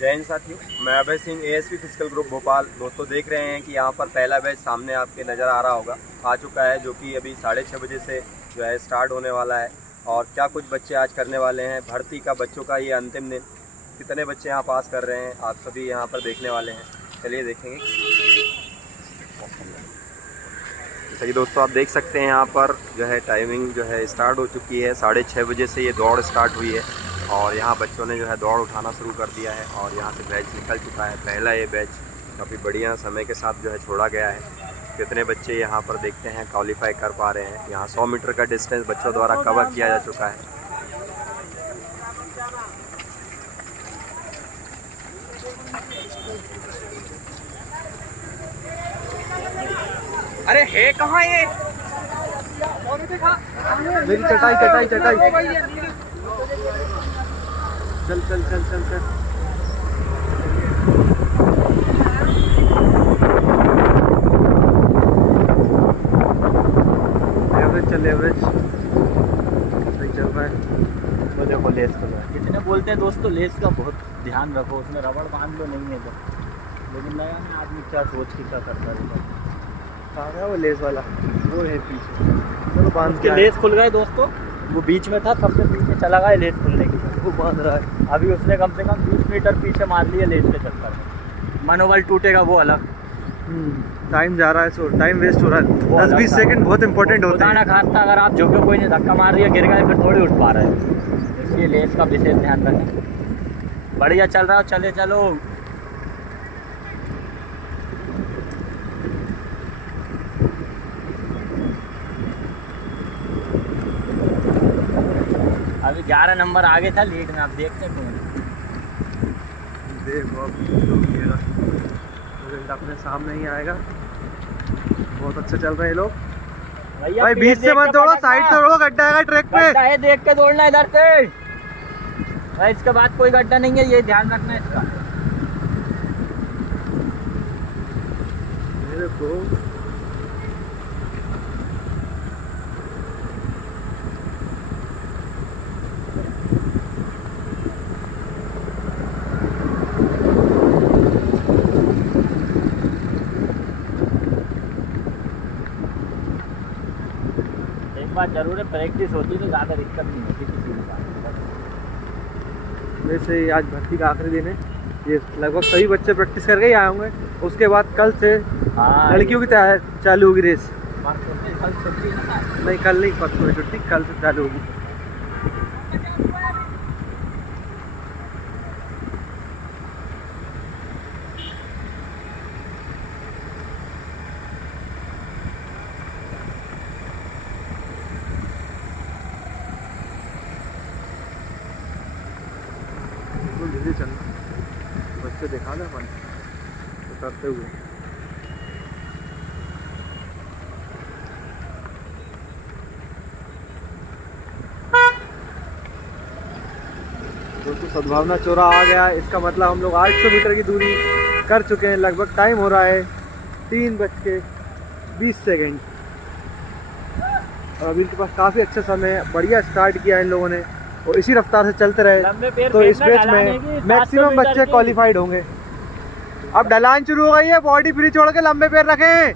जय हिंद साथियों, मैं Abhay Singh ASP physical group Bhopal. दोस्तों देख रहे हैं कि यहाँ पर पहला बैच सामने आपके नज़र आ रहा होगा, आ चुका है, जो कि अभी 6:30 बजे से जो है स्टार्ट होने वाला है। और क्या कुछ बच्चे आज करने वाले हैं, भर्ती का बच्चों का ये अंतिम दिन, कितने बच्चे यहाँ पास कर रहे हैं, आप सभी यहाँ पर देखने वाले हैं। चलिए देखेंगे। जैसा कि दोस्तों आप देख सकते हैं यहाँ पर जो है टाइमिंग जो है स्टार्ट हो चुकी है। 6:30 बजे से ये दौड़ स्टार्ट हुई है और यहाँ बच्चों ने जो है दौड़ उठाना शुरू कर दिया है और यहाँ से बैच निकल चुका है। पहला ये बैच काफ़ी बढ़िया समय के साथ जो है छोड़ा गया है। कितने बच्चे यहाँ पर देखते हैं क्वालिफाई कर पा रहे हैं। यहाँ 100 मीटर का डिस्टेंस बच्चों द्वारा कवर किया जा चुका है। अरे है कहाँ ये? मेरी चटाई चल चल चल चल चल। एवरेज चल, एवरेज सही चल रहा है। तो देखो लेस कर रहा है। कितने बोलते हैं दोस्तों, लेस का बहुत ध्यान रखो, उसमें रबड़ बांध लो, नहीं है तो। लेकिन नया में आदमी क्या सोच के क्या करता है। कहाँ गया वो लेस वाला? वो है पीछे, चलो बांध के लेस खुल गए दोस्तों। वो बीच में था, सबसे पीछे चला गया लेस खुलने की। वो बांध रहा है। अभी उसने कम से कम 20 मीटर पीछे मार लिया लेस के चक्कर में। मनोबल टूटेगा वो अलग। टाइम जा रहा है, सो टाइम वेस्ट हो रहा है। 10-20 सेकंड बहुत इंपॉर्टेंट होते हैं। ना खास्ता अगर आप झुके, कोई ने धक्का मार दिया, गिर गए, फिर थोड़ी उठ पा रहे हैं। इसलिए लेस का विशेष ध्यान रखें। बढ़िया चल रहा है, चले चलो। अभी 11 नंबर आगे था लीड में, आप देखते हैं कौन। देखो अब रिजल्ट अपने सामने ही आएगा। बहुत अच्छा चल रहे हैं लोग। भाई बीच से मत दौड़ो, साइड से दौड़ो, गड्ढा आएगा ट्रैक पे। गड्ढा है, देख के दौड़ना इधर से भाई। इसके बाद कोई गड्ढा नहीं है, ये ध्यान रखना है इसका। देखो बात जरूर है, प्रैक्टिस होती तो ज़्यादा दिक्कत नहीं होती किसी भी बात। वैसे आज भर्ती का आखिरी दिन है। ये लगभग सभी बच्चे प्रैक्टिस करके ही आए होंगे। उसके बाद कल से लड़कियों की चालू होगी रेस। कल छुट्टी नहीं, कल नहीं, परसों है छुट्टी, कल से चालू होगी। धीरे चलना, बच्चे दिखा दे अपन उतरते हुए। दोस्तों सद्भावना चौरा आ गया। इसका मतलब हम लोग 800 मीटर की दूरी कर चुके हैं। लगभग टाइम हो रहा है 3:20। और अभी इनके पास काफ़ी अच्छा समय है। बढ़िया स्टार्ट किया इन लोगों ने और इसी रफ्तार से चलते रहे तो इस बैच में मैक्सिमम बच्चे क्वालिफाइड होंगे। अब ढलान शुरू हो गई है, बॉडी फ्री छोड़ के लंबे पैर रखें।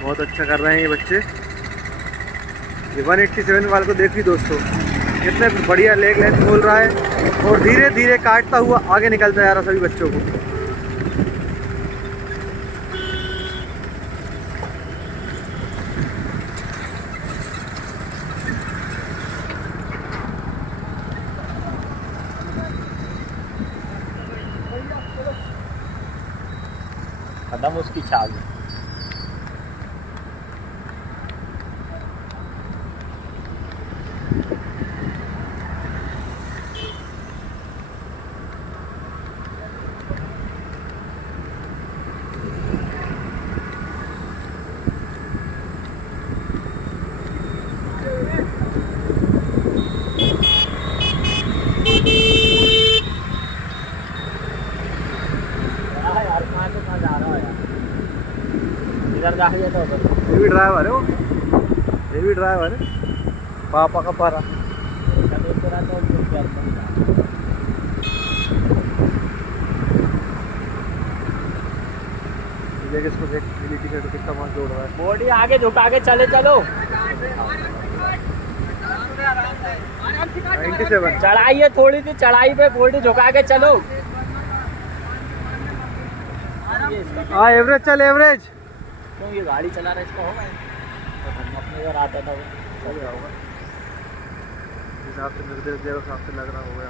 बहुत अच्छा कर रहे हैं ये बच्चे। ये 187 वाले को देखिए दोस्तों, कितने बढ़िया लेग लेंथ खोल रहा है और धीरे धीरे काटता हुआ आगे निकलता जा रहा सभी बच्चों को। कदम उसकी चाल है। इधर जा रही है तो ये भी ड्राइवर है वो, ये भी ड्राइवर है पापा का पारा। देख इसको, देख नीली टी-शर्ट में कितना मस्त दौड़ रहा है। बॉडी आगे झुका के चले चलो। 97 चढ़ाई है थोड़ी सी, चढ़ाई पे बॉडी झुका के चलो। हाँ एवरेज चल, एवरेज। क्यों ये गाड़ी चला रहा है, इसका होगा तो हम अपने घर आते था चल रहा होगा हिसाब से, निर्देश दिया हिसाब से लग रहा होगा।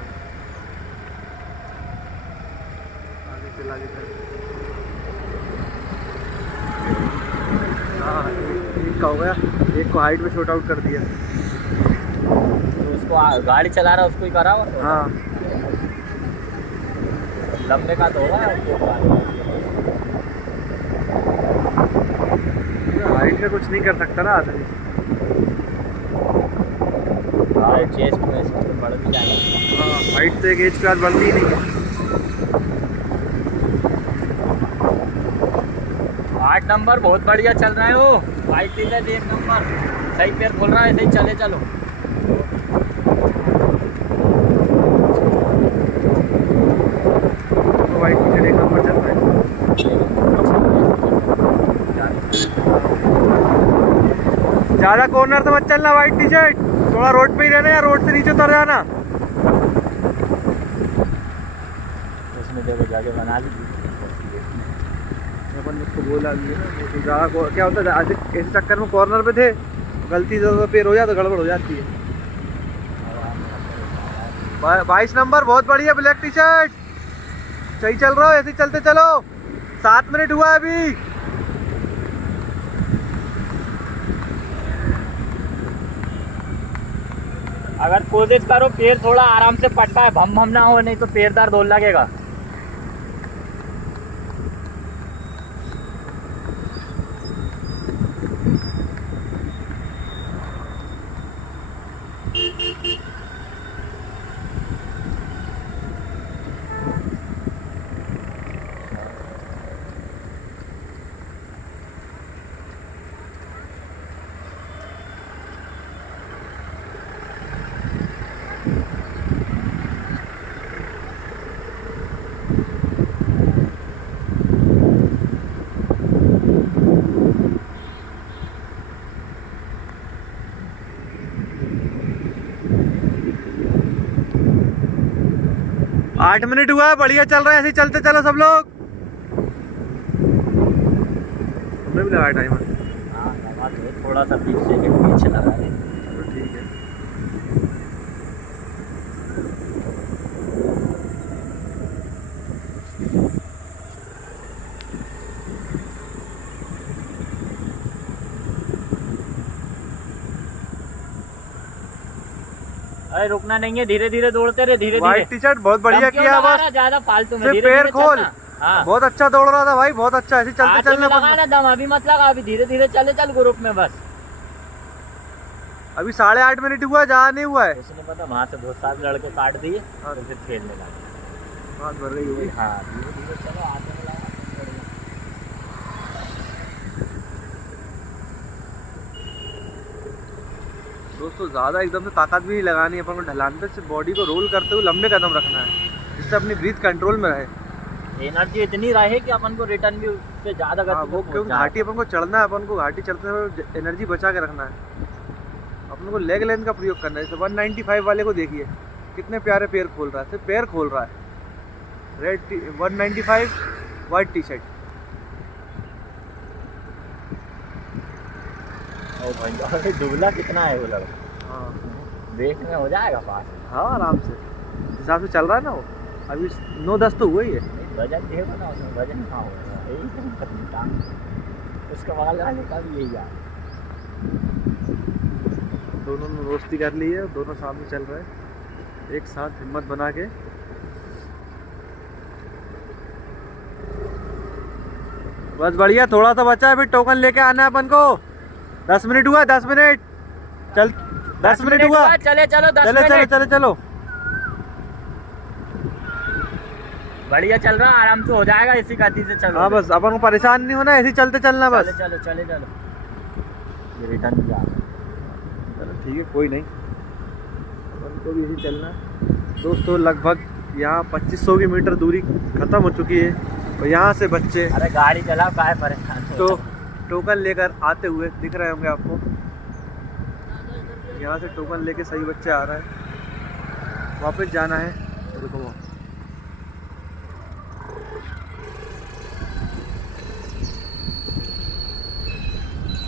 आगे चल, आगे चल। हाँ एक का हो गया, एक को हाइट में शॉर्ट आउट कर दिया। तो उसको गाड़ी चला रहा है उसको ही करा हुआ। हाँ लंबे का तो होगा हाइट में कुछ नहीं कर सकता ना आदमी। चेस्ट में इसको तो बढ़ भी जाएगा। हाँ हाइट तो एक एज के बाद बढ़ती ही नहीं है। 8 नंबर बहुत बढ़िया चल रहे हो भाई, 1 नंबर सही पैर खोल रहा है, सही चले चलो। तो वाइट टी-शर्ट 1 नंबर चल रहा है। ज़्यादा कॉर्नर से मत चलना वाइट टी-शर्ट, थोड़ा रोड पे ही रहना या रोड से नीचे उतर जाना। उसमें देखो जाके बना ली। अपन उसको बोला भी है ना, तो ज़्यादा क्या होता है ऐसे चक्कर में कॉर्नर पे थे, गलती से पैर हो जाए तो गड़बड़ हो जाती है। 22 नंबर बहुत बढ़िया ब्लैक टी-शर्ट, सही चल रहा हो, ऐसे चलते चलो। 7 मिनट हुआ है अभी। अगर कोशिश करो पैर थोड़ा आराम से पटका है, भम भम ना हो, नहीं तो पैर दर्द होने लगेगा। आठ मिनट हुआ है, बढ़िया चल रहा है, ऐसे ही चलते चलो सब लोग। हमने भी लगाया टाइमर। हाँ लगा दो, थोड़ा सा 20 सेकंड पीछे लगा दें। चलो ठीक है। अरे रुकना नहीं है, धीरे धीरे दौड़ते रहे, धीरे धीरे। वाइट टी-शर्ट बहुत बढ़िया किया, बस ज्यादा फालतू में सिर्फ धीरे पैर धीरे खोल। चलना। हाँ बहुत अच्छा दौड़ रहा था भाई, बहुत अच्छा, ऐसे चलते चलने लगाना दम, अभी मत लगा, अभी धीरे धीरे चले चल ग्रुप में बस। अभी 8.5 मिनट हुआ, जहाँ नहीं हुआ है। उसने पता वहाँ से बहुत सारे लड़के काट दिए और फिर खेलने लगे। बात बढ़ रही होगी। हाँ धीरे धीरे चलो, आगे में लगा। दोस्तों ज़्यादा एकदम से ताकत भी नहीं लगानी है अपन को, ढलान पे से बॉडी को रोल करते हुए लंबे कदम रखना है, जिससे अपनी ब्रीथ कंट्रोल में रहे। एनर्जी इतनी रहे कि अपन को रिटर्न भी उससे ज़्यादा हाँ, गति वो क्योंकि घाटी अपन को चढ़ना है, अपन को घाटी चढ़ते हुए एनर्जी बचा के रखना है। अपन को लेग लेंथ का प्रयोग करना है। जैसे 195 वाले को देखिए कितने प्यारे पैर खोल रहा है, सिर्फ पैर खोल रहा है। Red 195 white T-shirt. ओ भाई दुबला कितना है वो लड़का, हाँ देख में हो जाएगा पास। हाँ आराम से, जिस हिसाब से चल रहा है ना वो, अभी 9-10 तो हुआ ही है। वजन देखो ना, उसमें वजन कहाँ होगा, यही तो पतली टांग, उसका वाला वाले का भी यही यार। दोनों ने दोस्ती कर ली है, दोनों सामने चल रहे हैं एक साथ हिम्मत बना के। बस बढ़िया, थोड़ा सा बचा है, फिर टोकन लेके आना है अपन को। 10 मिनट हुआ, 10 मिनट चल, 10 मिनट हुआ, चले चलो 10 चलो चलो मिनट। चलो चलो। बढ़िया चल रहा, आराम से हो जाएगा, इसी गति से चलो। हाँ बस अपन को परेशान नहीं होना, ऐसे ही चलते चलना बस। चलो चलो चलो, ये रिटर्न भी आ गया। चलो ठीक है, कोई नहीं, अपन को भी ऐसे चलना है। दोस्तों लगभग यहाँ 2500 की मीटर दूरी खत्म हो चुकी है और यहाँ से बच्चे अरे गाड़ी चलाओ, काहे परेशान हो? तो टोकन लेकर आते हुए दिख रहे होंगे आपको। यहाँ से टोकन लेके सही बच्चे आ रहा है, वापस जाना है। देखो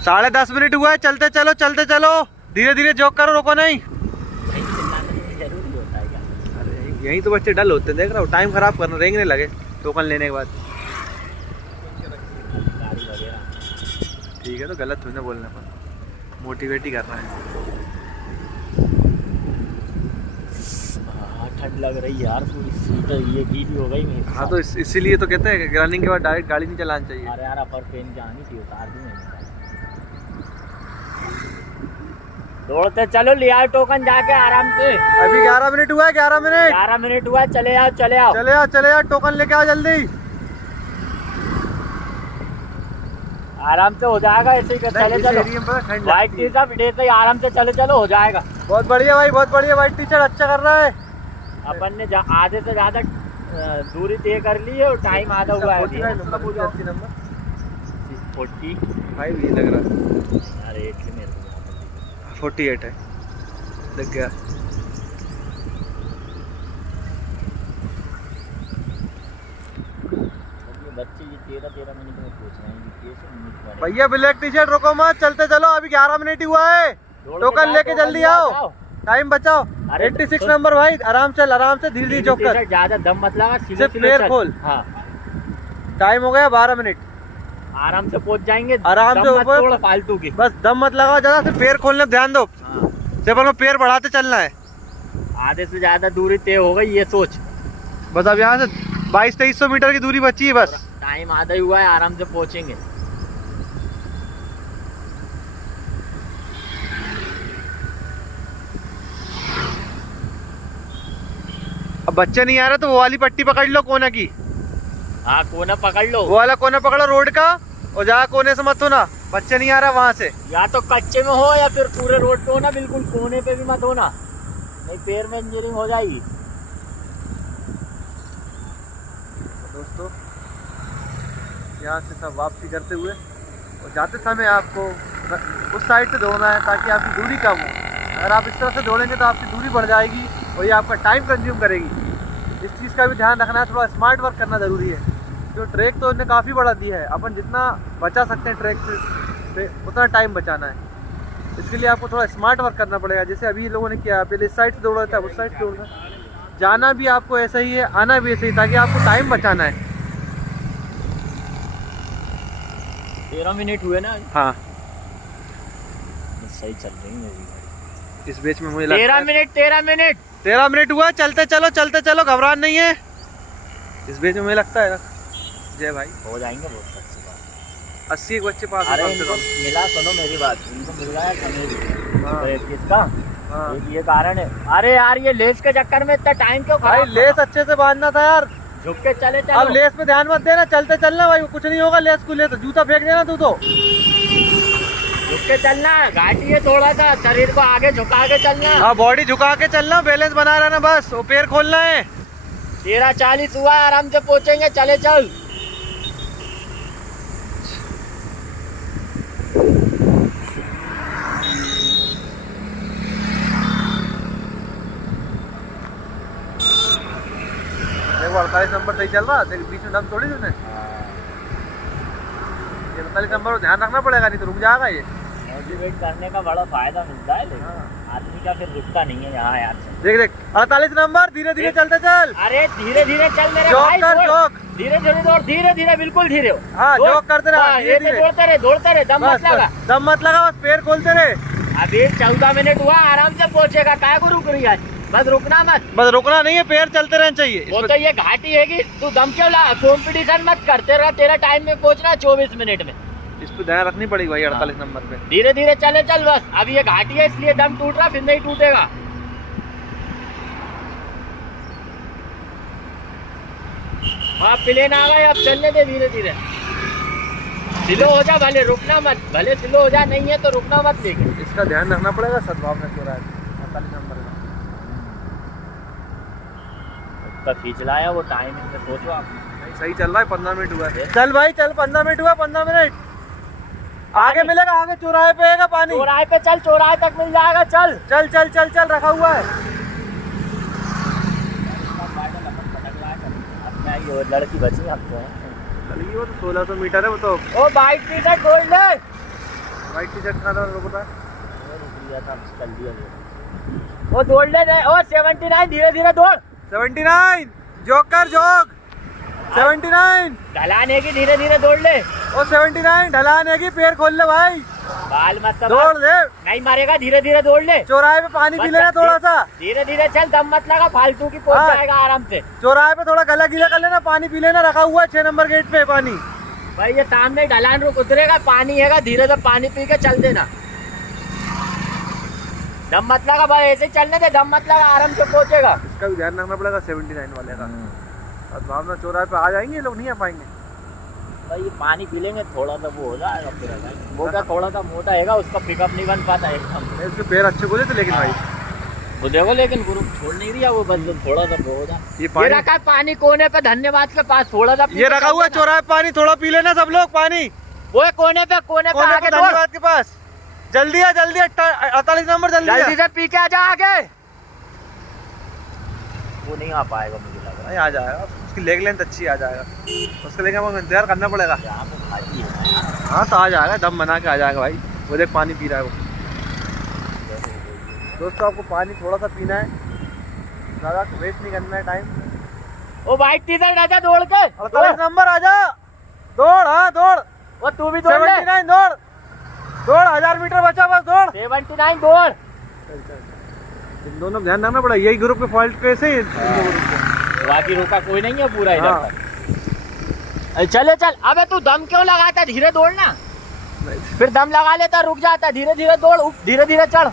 10:30 मिनट हुआ है, चलते चलो चलते चलो, धीरे धीरे जॉग करो, रोको नहीं। नहीं चिल्लाना तो जरूरी होता है क्या? अरे यहीं तो बच्चे डल होते हैं, देख रहे हो, टाइम खराब करना, रेंगने लगे टोकन लेने के बाद। गाड़ी वगैरह ठीक है, तो गलत थोड़ी ना बोलने पर, मोटिवेट ही करना है। ठंड लग रही है यार, पूरी सीट ये गीली हो गई मेरी। हाँ तो इसीलिए तो कहते हैं रनिंग के बाद डायरेक्ट गाड़ी नहीं चलानी चाहिए। अरे यार अपर पेन जानी थी, उतार दी मैंने। दौड़ते चलो, ले आओ टोकन जाके आराम से। अभी 11 मिनट हुआ है, 11 मिनट 11 मिनट हुआ, चले आओ चले आओ चले आओ चले आओ, टोकन लेके आओ जल्दी। आराम से हो जाएगा, ऐसे ही चले चलो। व्हाइट टी शर्ट विदेश से आराम से चले चलो, हो जाएगा। बहुत बढ़िया भाई, बहुत बढ़िया, व्हाइट टी शर्ट अच्छा कर रहा है। अपन ने आधे से ज्यादा दूरी तय कर ली है और टाइम आधा हुआ है। 45 नंबर 45 ये लग रहा है। अरे एक ही मेरे को 48 है, लग गया। बच्चे ये 13 मिनट में पूछ रहे हैं कि कैसे मिनट भैया ब्लैक टी शर्ट रोको मत, चलते चलो, अभी 11 मिनट ही हुआ है। टोकन लेके जल्दी आओ, टाइम बचाओ। अरे 86 नंबर भाई, आराम से धीरे धीरे जॉग कर, ज्यादा दम मत लगा, सीधे सिर्फ सीधे पैर चल। खोल। हाँ टाइम हो गया 12 मिनट, आराम से पहुंच जाएंगे, आराम दम से मत ऊपर। तोड़ फालतू की। बस दम मत लगाओ ज्यादा, सिर्फ पैर खोलने पे ध्यान दो। हाँ। सिर्फ अपना पैर बढ़ाते चलना है। आधे से ज्यादा दूरी तय हो गई, ये सोच। बस अब यहाँ से 2200-2300 मीटर की दूरी बची है बस। टाइम आधा ही हुआ है, आराम से पहुंचेंगे। अब बच्चे नहीं आ रहे तो वो वाली पट्टी पकड़ लो कोना की, हाँ कोना पकड़ लो, वो वाला कोना पकड़ो रोड का, और जहाँ कोने से मत होना, बच्चे नहीं आ रहा वहाँ से। या तो कच्चे में हो या फिर पूरे रोड पे हो ना, बिल्कुल कोने पे भी मत होना, नहीं पैर में इंजरिंग हो जाएगी। दोस्तों यहाँ से सब वापसी करते हुए और जाते समय आपको उस साइड से दौड़ना है ताकि आपकी दूरी कम हो। अगर आप इस तरह से दौड़ेंगे तो आपकी दूरी बढ़ जाएगी और ये आपका टाइम कंज्यूम करेगी। इस चीज़ का भी ध्यान रखना है, थोड़ा स्मार्ट वर्क करना ज़रूरी है। जो ट्रैक तो उन्होंने काफ़ी बड़ा दिया है, अपन जितना बचा सकते हैं ट्रैक से उतना टाइम बचाना है। इसके लिए आपको थोड़ा स्मार्ट वर्क करना पड़ेगा। जैसे अभी लोगों ने किया, पहले इस साइड से दौड़ा था, उस साइड से दौड़ना, जाना भी आपको ऐसा ही है, आना भी ऐसे ही, ताकि आपको टाइम बचाना है। 13 मिनट हुए ना? हाँ सही चल रही है मेरी गाड़ी। इस बीच में मुझे 13 मिनट 13 मिनट हुआ, चलते चलो, घबरान नहीं है। इस बीच में मुझे लगता है जय भाई हो जाएंगे, बहुत अच्छी बात। 80 एक बच्चे पास। अरे इनको मिला, सुनो मेरी बात, इनको मिल रहा है हाँ। समय किसका? हाँ। ये कारण है। अरे यार ये लेस के चक्कर में इतना टाइम क्यों भाई, खराब? लेस अच्छे से बांधना था यार। झुक के चले चलो। अब लेस पे ध्यान मत देना, चलते चलना भाई, कुछ नहीं होगा। लेस को ले तो जूता फेंक देना तू तो। झुक के चलना, घाटी है थोड़ा सा, शरीर को आगे झुका के चलना। हाँ, बॉडी झुका के चलना, बैलेंस बना रहना बस, वो पैर खोलना है। 13:40 हुआ, आराम से पहुंचेंगे, चले चल। देखो 48 नंबर सही चल रहा, देख बीच में दम तोड़ी तूने। 48 नंबर को ध्यान रखना पड़ेगा, नहीं तो रुक जाएगा ये। मोटिवेट करने का बड़ा फायदा मिलता है, लेकिन आदमी का फिर रुकता नहीं है यहाँ यार। देख 48 नंबर, धीरे धीरे चलते चल। अरे धीरे धीरे चल मेरे जॉग भाई, कर, जॉग। धीरे धीरे दौड़, धीरे धीरे बिल्कुल धीरे हो। हाँ, दौड़। जॉग करते रहे, हाँ, धीरे ऐसे धीरे। दौड़ते रहे, दम मत लगा। दम मत लगा, बस पैर खोलते रहे। अभी 14 मिनट हुआ, आराम से पहुंचेगा, काय को रुक रही है? बस रुकना मत, बस रुकना नहीं है, पैर चलते रहना चाहिए। वो तो ये घाटी है कि तू दम क्यों ला? कंपटीशन मत करते रहा, तेरा टाइम में पहुंचना 24 मिनट में। इस पे ध्यान रखनी पड़ेगी भाई 48 नंबर पे। धीरे धीरे चले चल बस, अभी ये घाटी है इसलिए दम टूट रहा, फिर नहीं टूटेगा। हाँ प्लेन आ गए, अब चलने दे धीरे धीरे। स्लो हो जा, भले रुकना मत, भले स्लो हो जा, नहीं है तो रुकना मत। लेकिन इसका ध्यान रखना पड़ेगा सद्भावना चौराहे 48 नंबर का। उसका खींच लाया वो टाइमिंग में, सोचो आप। नहीं सही चल रहा है, 15 मिनट हुआ है। चल भाई चल, 15 मिनट हुआ, 15 मिनट आगे मिलेगा, आगे चौराहे पे आएगा पानी। चौराहे पे चल, चौराहे तक मिल जाएगा। चल चल चल चल चल, रखा हुआ है। वो लड़की बची आपको। चलिए वो तो 1600 मीटर है वो तो। ओ वाइट टी शर्ट खोल ले। वाइट टी शर्ट खाना रुक रहा है। चल दिया वो दौड़ ले रहे। ओ 79 धीरे धीरे दौड़। 79 जोकर जोग 79 ढलान है कि धीरे धीरे दौड़ ले। ओ 79 ढलान है कि पैर खोल ले भाई, बाल मत समझ। दौड़ ले, नहीं मारेगा, धीरे धीरे दौड़ ले। चौराहे पे पानी पी लेना थोड़ा सा। धीरे धीरे चल, दम मत लगा, फालतू की पहुंच हाँ। जाएगा आराम से। चौराहे पे थोड़ा गला गीला कर लेना, पानी पी लेना, रखा हुआ है 6 नंबर गेट पे पानी। भाई ये सामने ढलान रुक उतरेगा, पानी हैगा, धीरे से पानी पी के चल देना। दम मत लगा भाई, ऐसे चलने दे, दम मत लगा, आराम से पहुंचेगा। इसका भी ध्यान रखना पड़ेगा 79 वाले का। और भावना चौराहे पे आ जाएंगे लोग, नहीं आ पाएंगे भाई ये पानी पी लेंगे, थोड़ा सा वो हो जाएगा फिर। वो क्या थोड़ा सा मोटा हैगा, उसका पिकअप नहीं बन पाता एकदम। इसके पैर अच्छे बोले थे लेकिन भाई वो देखो, लेकिन गुरु छोड़ नहीं रहा वो, बस थोड़ा सा वो हो जाए। ये ये रखा है पानी कोने पे, धन्यवाद के पास थोड़ा सा ये रखा हुआ है चौराहे पे पानी, थोड़ा पी लेना सब लोग पानी। वो है कोने पे आगे दौड़। धन्यवाद के पास जल्दी आ, जल्दी 48 नंबर जल्दी से पी के आ जा आगे। वो नहीं आ पाएगा मुझे लग रहा है। नहीं आ जाएगा, उसकी लेग लेंथ अच्छी आ जाएगा, उसके लेके हमको इंतजार करना पड़ेगा। यहाँ पे खाली है। हाँ तो आ जाएगा, दम बना के आ जाएगा भाई। वो देख पानी पी रहा है वो। दोस्तों आपको पानी थोड़ा सा पीना है, ज़्यादा वेस्ट नहीं करना है टाइम। ओ वाइट टी शर्ट आजा दौड़ के। 48 नंबर आजा, दौड़, हाँ दौड़। वो तू भी दौड़ ले। 79 दौड़, दौड़, 1000 मीटर बचा बस, दौड़। 79 दौड़। इन दोनों ध्यान रखना पड़ा, यही ग्रुप के फॉल्ट कैसे इन दोनों ग्रुप के। बाकी रुका कोई नहीं है पूरा इधर हाँ। तक। चले चल। अबे तू दम क्यों लगाता, धीरे दौड़ना। फिर दम लगा लेता, रुक जाता, धीरे धीरे दौड़, धीरे धीरे चढ़।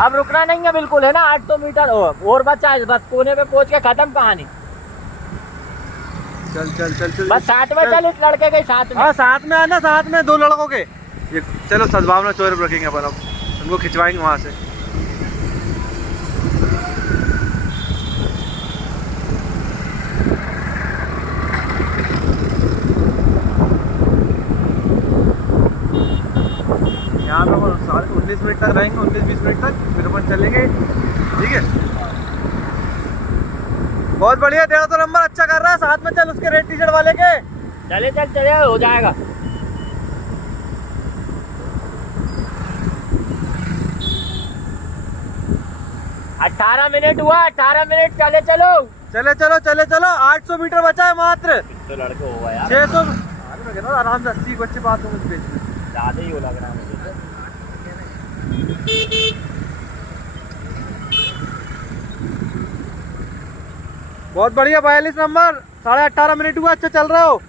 अब रुकना नहीं है बिल्कुल, है ना। 800 मीटर और बचा है, बस कोने पे पहुंच के खत्म कहानी। चल चल चल चल, बस साथ में चल, इस लड़के के साथ में। हाँ साथ में आना, साथ में 2 लड़कों के। ये चलो सद्भावना चौराहे पे रखेंगे अपन, अब उनको खिंचवाएंगे वहाँ से। यहाँ पे अपन 19 मिनट तक रहेंगे, 19-20 मिनट तक, फिर अपन चलेंगे। ठीक है, बहुत बढ़िया। 150 नंबर अच्छा कर रहा है, साथ में चल उसके रेड टी शर्ट वाले के। चले चल चले, हो जाएगा। अठारह मिनट हुआ, 18 मिनट। चले चलो, चले चलो चले चलो, 800 मीटर बचा है मात्र। तो लड़के हो गए यार, 600 मैं कह रहा हूँ आराम से 80 बच्चे पास होंगे इस पेज में। ज्यादा ही वो लग रहा है मुझे तो। बहुत बढ़िया, 42 नंबर, 18.5 मिनट हुआ, अच्छा चल रहा हो।